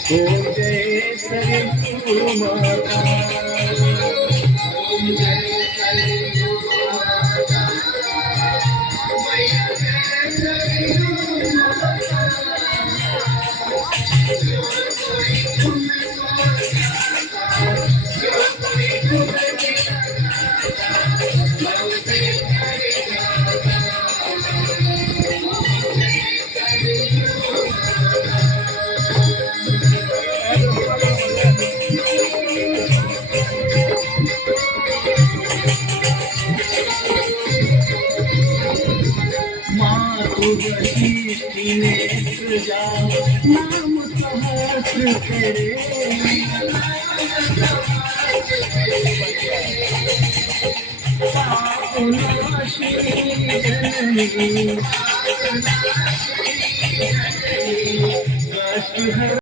हो जय सरयू माता, ओम जय सरयू माता, मैया जय सरयू माता, जो कोई तुमको चाहता, जो कोई तुमको चाहता, लव से भर जाता, ओम जय सरयू माता। तुझी नेत्र जा नाम सहस्र तेरे, पापनाशी जननी, कष्ट